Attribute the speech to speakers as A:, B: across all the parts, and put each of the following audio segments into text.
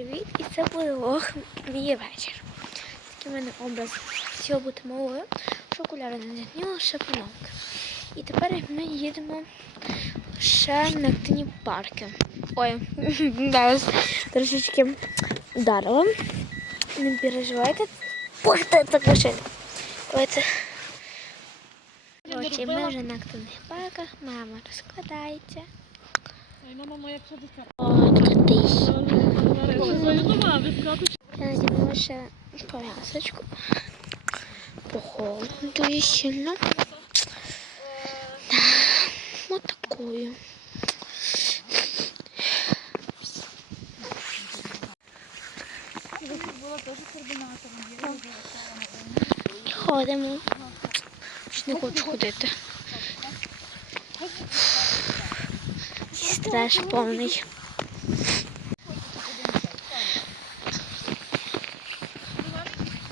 A: привіт! І це буде влог мій вечір. Такий в мене образ всього бути малою, що окуляри не надягнула, ще панамка. І тепер ми їдемо ще на активні парки. Ой, зараз трошечки вдарила. Не переживайте. Ой, це так машина. Давайте. Коротше, ми вже на активних парках, мама розкладається.
B: Ай, мама моя якщо дитя.
A: О, крутись. Я наділа ще пов'язочку. Дуже сильно. Вот такую. Ходимо. Не хочу ходити. Стрес повний.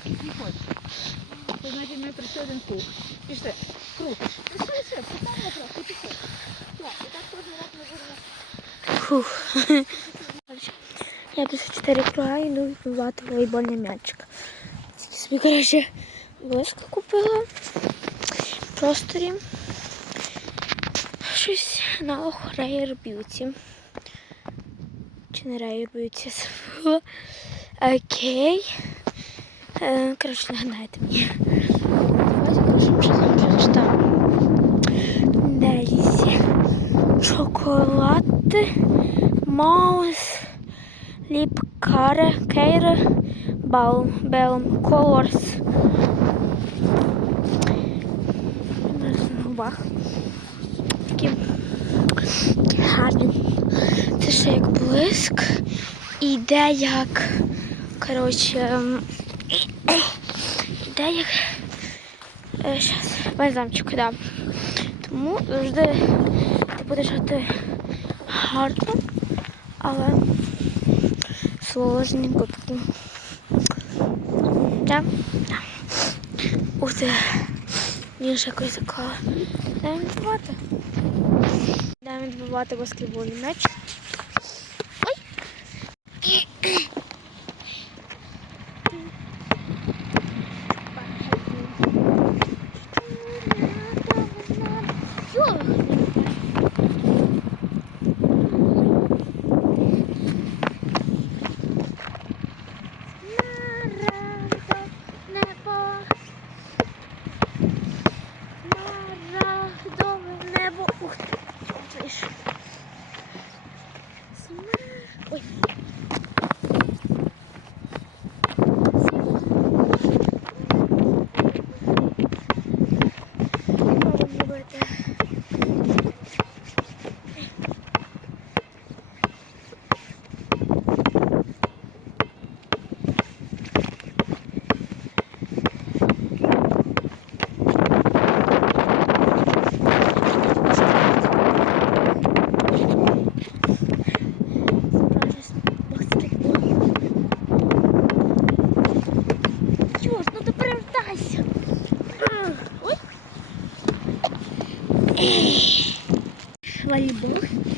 B: Не хочеш. Ми прийшли один круг. Пішли. Крутиш. Пішли, все, питання трохи, пішли. Так, і так кожен раз ми будемо.
A: Фух. Я після 4 круга йду відбивати волейбольний м'ячик. Собі, коротше, близько купила. В просторі. Щось на Rare Beauty. Чи не Rare Beauty забула. Окей. Е, Коротше, нагадайте мені. Прочитав. Дельсі. Шоколад. Маус. Ліп каре. Кейре. Бал. Белм. Колорс. Такі гарні. Це ще як блиск. І йде як. Коротше. Йде як. Зараз, бальзамчик, да. Тому завжди ти будеш грати гарно, але сложненько таку. Да? Да. Ух ти. Ще якось заклала. Дай відбивати. Дай відбивати баскетбольний м'яч.
B: 喂。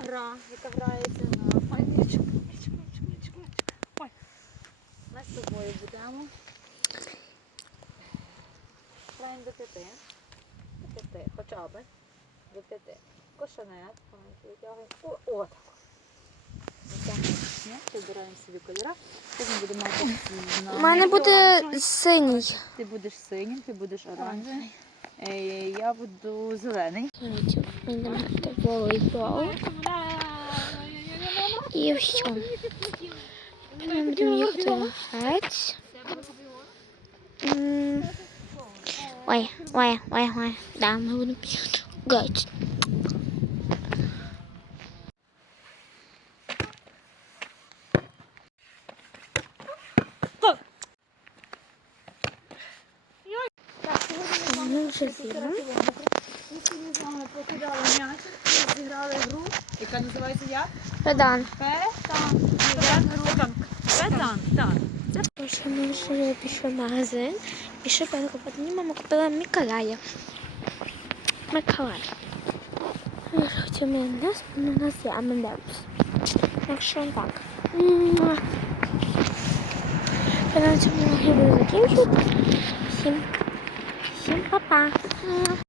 B: Гра, яка грається на... Ой. Ми з тобою будемо. Граємо до п'яти. До п'яти, хоча б. До п'яти. Кошанет, витягуємо. О, о, так. Витягуємо вибираємо собі кольора. Потім будемо мати.
A: У мене буде синій.
B: Ти будеш синім, ти будеш оранжевий. Е, Я буду зелений.
A: Ми грати волейбол. І все. Ми будемо їхати на Ой, ой, ой, ой. Да, ми будемо їхати в вже зиму.
B: Ми сьогодні з вами покидали м'ячик, зіграли гру, яка називається як?
A: Педан.
B: Петан. Так.
A: Боже, ми вже пішли в магазин. І ще перекупити. Мама купила Миколая. Миколай. Я ж хотів мене у нас є Амендеус. Так що так. Я на цьому відео закінчу. Всім, Súng